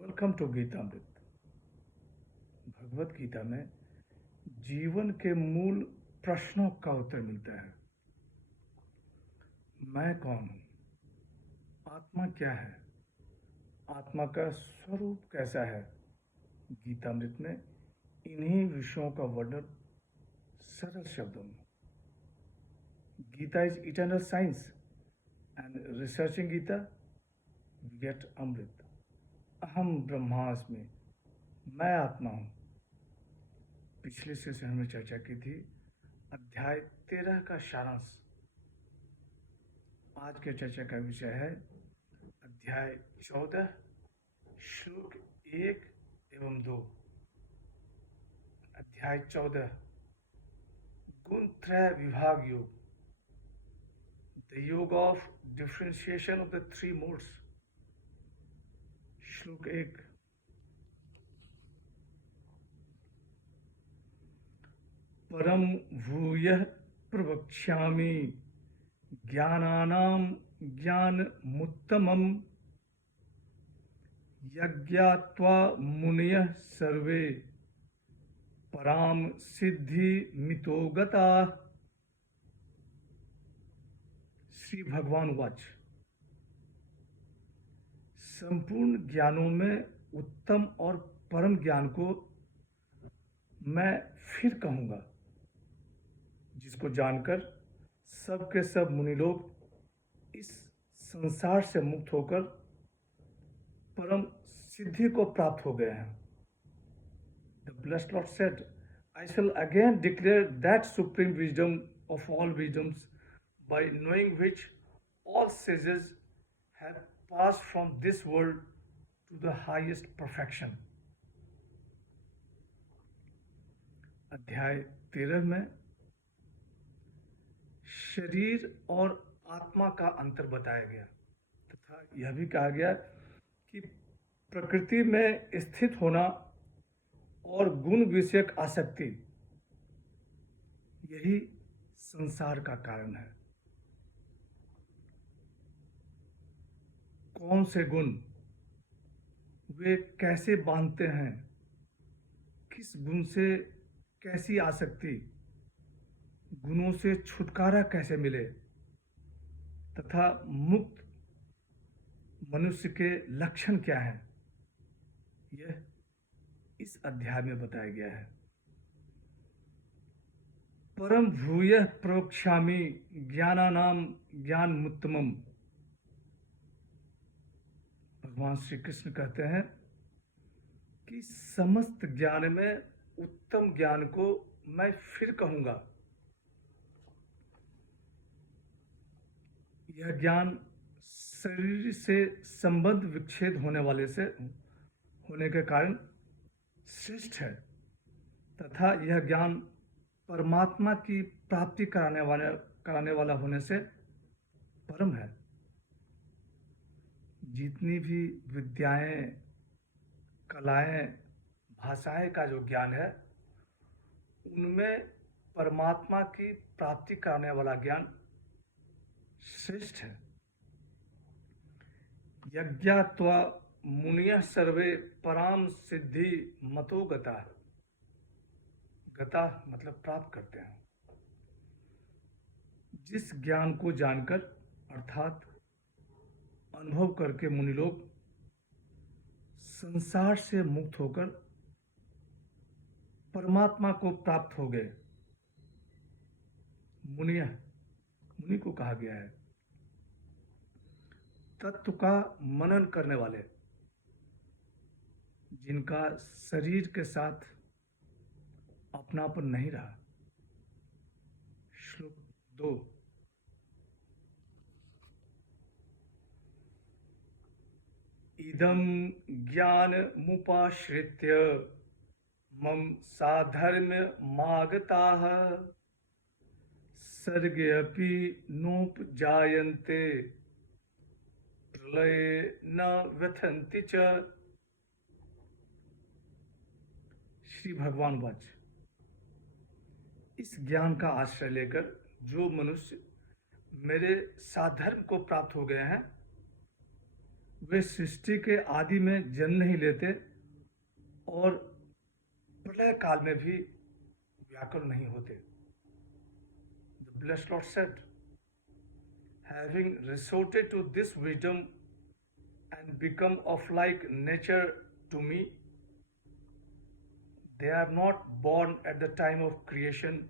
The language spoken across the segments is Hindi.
Welcome to Geetamrit. भगवत गीता में जीवन के मूल प्रश्नों का उत्तर मिलता है। मैं कौन हूँ? आत्मा क्या है? आत्मा का स्वरूप कैसा है? गीतामृत में इन्हीं विषयों का वर्णन सरल शब्दों में। Gita is eternal science and researching Gita we get amrit. अहम ब्रह्मास्मि, मैं आत्मा हूँ। पिछले सेशन में चर्चा की थी अध्याय 13 का सारांश। आज के चर्चा का विषय है अध्याय 14 श्लोक 1 एवं 2। अध्याय 14 गुण त्रय विभाग योग, द योग of differentiation of the three modes. श्लोक 1 परम भूयः प्रवक्ष्यामि ज्ञानानां ज्ञानमुत्तमम् यज्ञात्वा मुनयः सर्वे पराम सिद्धि मितो गता। श्री भगवान वाच, संपूर्ण ज्ञानों में उत्तम और परम ज्ञान को मैं फिर कहूंगा, जिसको जानकर सब के सब मुनि लोग इस संसार से मुक्त होकर परम सिद्धि को प्राप्त हो गए हैं। The blessed Lord said, I shall again declare that supreme wisdom of all wisdoms, by knowing which all sages have passed from this world to the highest perfection. अध्याय 13 में शरीर और आत्मा का अंतर बताया गया तथा यह भी कहा गया कि प्रकृति में स्थित होना और गुण विषयक आसक्ति यही संसार का कारण है। कौन से गुण, वे कैसे बांधते हैं, किस गुण से कैसी आसक्ति, गुणों से छुटकारा कैसे मिले तथा मुक्त मनुष्य के लक्षण क्या हैं, यह इस अध्याय में बताया गया है। परम भूयः प्रोक्ष्यामि ज्ञानानां ज्ञानमुत्तमम्। भगवान श्री कृष्ण कहते हैं कि समस्त ज्ञान में उत्तम ज्ञान को मैं फिर कहूंगा। यह ज्ञान शरीर से संबंध विच्छेद होने के कारण श्रेष्ठ है तथा यह ज्ञान परमात्मा की प्राप्ति कराने वाला होने से परम है। जितनी भी विद्याएं, कलाएं, भाषाएं का जो ज्ञान है, उनमें परमात्मा की प्राप्ति कराने वाला ज्ञान श्रेष्ठ है। यज्ञात्वा मुनियः सर्वे पराम सिद्धि मतो गता। गता मतलब प्राप्त करते हैं। जिस ज्ञान को जानकर अर्थात अनुभव करके मुनि लोग संसार से मुक्त होकर परमात्मा को प्राप्त हो गए, मुनि को कहा गया है। तत्व का मनन करने वाले, जिनका शरीर के साथ अपनापन नहीं रहा। श्लोक 2 इदं ज्ञानमुपाश्रित्य मम साधर्म्यमागताः सर्गे अपि नोपजायन्ते प्रलये न व्यथन्ति च। श्री भगवान वाच, इस ज्ञान का आश्रय लेकर जो मनुष्य मेरे साधर्म को प्राप्त हो गए हैं, वे सृष्टि के आदि में जन्म नहीं लेते और प्रलय काल में भी व्याकुल नहीं होते। The blessed Lord said, having resorted to this wisdom and become of like nature to me, they are not born at the time of creation,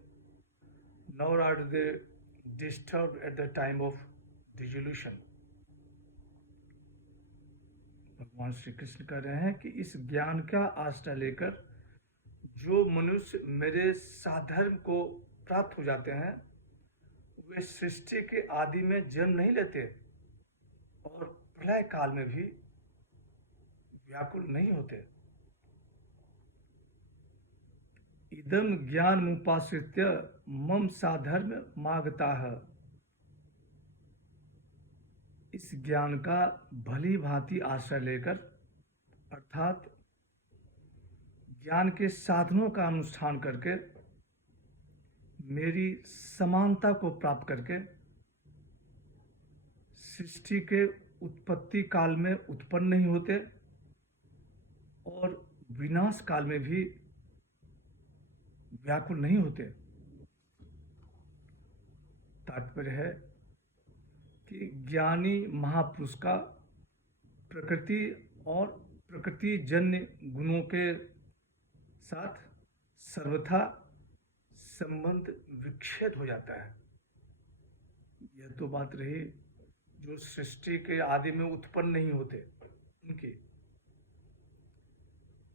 nor are they disturbed at the time of dissolution. भगवान श्री कृष्ण कह रहे हैं कि इस ज्ञान का आश्रय लेकर जो मनुष्य मेरे साधर्म को प्राप्त हो जाते हैं, वे सृष्टि के आदि में जन्म नहीं लेते और प्रलय काल में भी व्याकुल नहीं होते। इदम ज्ञान मुपाश्रित्य मम साधर्म मागताः। इस ज्ञान का भली भांति आश्रय लेकर अर्थात ज्ञान के साधनों का अनुष्ठान करके मेरी समानता को प्राप्त करके सृष्टि के उत्पत्ति काल में उत्पन्न नहीं होते और विनाश काल में भी व्याकुल नहीं होते। तात्पर्य है कि ज्ञानी महापुरुष का प्रकृति और प्रकृति जन्य गुणों के साथ सर्वथा संबंध विच्छेद हो जाता है। यह तो बात रही जो सृष्टि के आदि में उत्पन्न नहीं होते उनकी।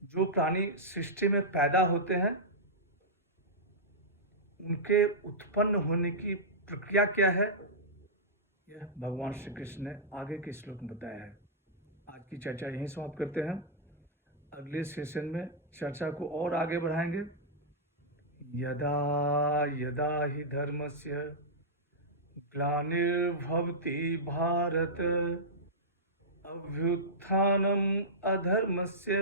जो प्राणी सृष्टि में पैदा होते हैं उनके उत्पन्न होने की प्रक्रिया क्या है, यह भगवान श्री कृष्ण ने आगे के श्लोक में बताया है। आज की चर्चा यहीं समाप्त करते हैं। अगले सेशन में चर्चा को और आगे बढ़ाएंगे। यदा यदा हि धर्मस्य ग्लानिर्भवति भारत अभ्युत्थानम् अधर्मस्य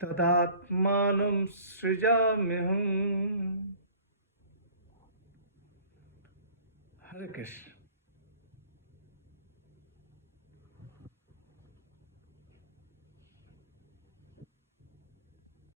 तदात्मानं सृजाम्यहम्। हरे कृष्ण।